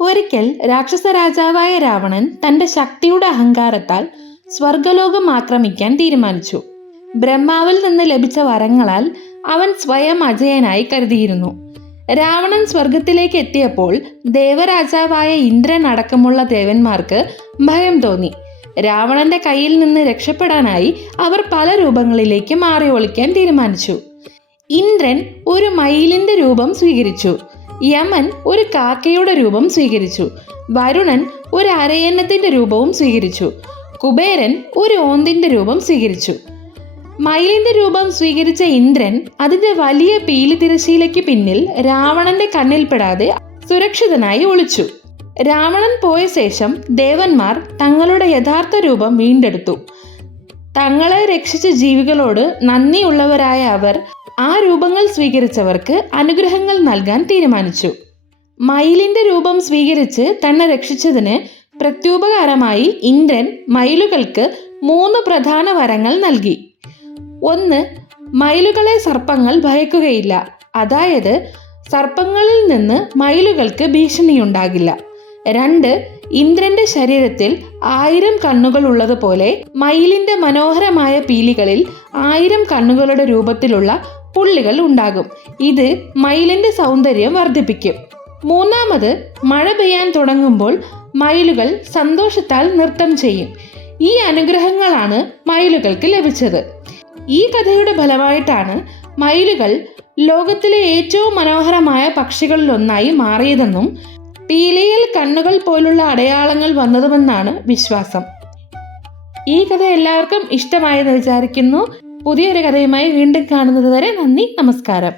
ഒരിക്കൽ രാക്ഷസ രാജാവായ രാവണൻ തന്റെ ശക്തിയുടെ അഹങ്കാരത്താൽ സ്വർഗലോകം ആക്രമിക്കാൻ തീരുമാനിച്ചു. ബ്രഹ്മാവിൽ നിന്ന് ലഭിച്ച വരങ്ങളാൽ അവൻ സ്വയം അജയനായി കരുതിയിരുന്നു. രാവണൻ സ്വർഗത്തിലേക്ക് എത്തിയപ്പോൾ ദേവരാജാവായ ഇന്ദ്രൻ അടക്കമുള്ള ദേവന്മാർക്ക് ഭയം തോന്നി. രാവണന്റെ കയ്യിൽ നിന്ന് രക്ഷപ്പെടാനായി അവർ പല രൂപങ്ങളിലേക്ക് മാറി ഒളിക്കാൻ തീരുമാനിച്ചു. ഇന്ദ്രൻ ഒരു മയിലിന്റെ രൂപം സ്വീകരിച്ചു. യമൻ ഒരു കാക്കയുടെ രൂപം സ്വീകരിച്ചു. വരുണൻ ഒരു അരയന്നത്തിന്റെ രൂപവും സ്വീകരിച്ചു. കുബേരൻ ഒരു ഓന്തിന്റെ രൂപം സ്വീകരിച്ചു. മയിലിന്റെ രൂപം സ്വീകരിച്ച ഇന്ദ്രൻ അതിന്റെ വലിയ പീലി തിരശീലയ്ക്ക് പിന്നിൽ രാവണന്റെ കണ്ണിൽപ്പെടാതെ സുരക്ഷിതനായി ഒളിച്ചു. രാവണൻ പോയ ശേഷം ദേവന്മാർ തങ്ങളുടെ യഥാർത്ഥ രൂപം വീണ്ടെടുത്തു. തങ്ങളെ രക്ഷിച്ച ജീവികളോട് നന്ദിയുള്ളവരായ അവർ ആ രൂപങ്ങൾ സ്വീകരിച്ചവർക്ക് അനുഗ്രഹങ്ങൾ നൽകാൻ തീരുമാനിച്ചു. മയിലിന്റെ രൂപം സ്വീകരിച്ച് തന്നെ രക്ഷിച്ചതിന് പ്രത്യുപകാരമായി ഇന്ദ്രൻ മയിലുകൾക്ക് മൂന്ന് പ്രധാന വരങ്ങൾ നൽകി. ഒന്ന് മയിലുകളെ സർപ്പങ്ങൾ ഭയക്കുകയില്ല. അതായത് സർപ്പങ്ങളിൽ നിന്ന് മയിലുകൾക്ക് ഭീഷണിയുണ്ടാകില്ല. രണ്ട് ഇന്ദ്രന്റെ ശരീരത്തിൽ ആയിരം കണ്ണുകൾ ഉള്ളതുപോലെ മയിലിന്റെ മനോഹരമായ പീലികളിൽ ആയിരം കണ്ണുകളുടെ രൂപത്തിലുള്ള പുള്ളികൾ ഉണ്ടാകും. ഇത് മയിലിന്റെ സൗന്ദര്യം വർദ്ധിപ്പിക്കും. മൂന്നാമത് മഴ പെയ്യാൻ തുടങ്ങുമ്പോൾ മയിലുകൾ സന്തോഷത്താൽ നൃത്തം ചെയ്യും. ഈ അനുഗ്രഹങ്ങളാണ് മയിലുകൾക്ക് ലഭിച്ചത്. ഈ കഥയുടെ ഫലമായിട്ടാണ് മയിലുകൾ ലോകത്തിലെ ഏറ്റവും മനോഹരമായ പക്ഷികളിലൊന്നായി മാറിയതെന്നും പീലിയിൽ കണ്ണുകൾ പോലുള്ള അടയാളങ്ങൾ വന്നതുമെന്നാണ് വിശ്വാസം. ഈ കഥ എല്ലാവർക്കും ഇഷ്ടമായെന്ന് വിചാരിക്കുന്നു. പുതിയൊരു കഥയുമായി വീണ്ടും കാണുന്നത് വരെ നന്ദി നമസ്കാരം.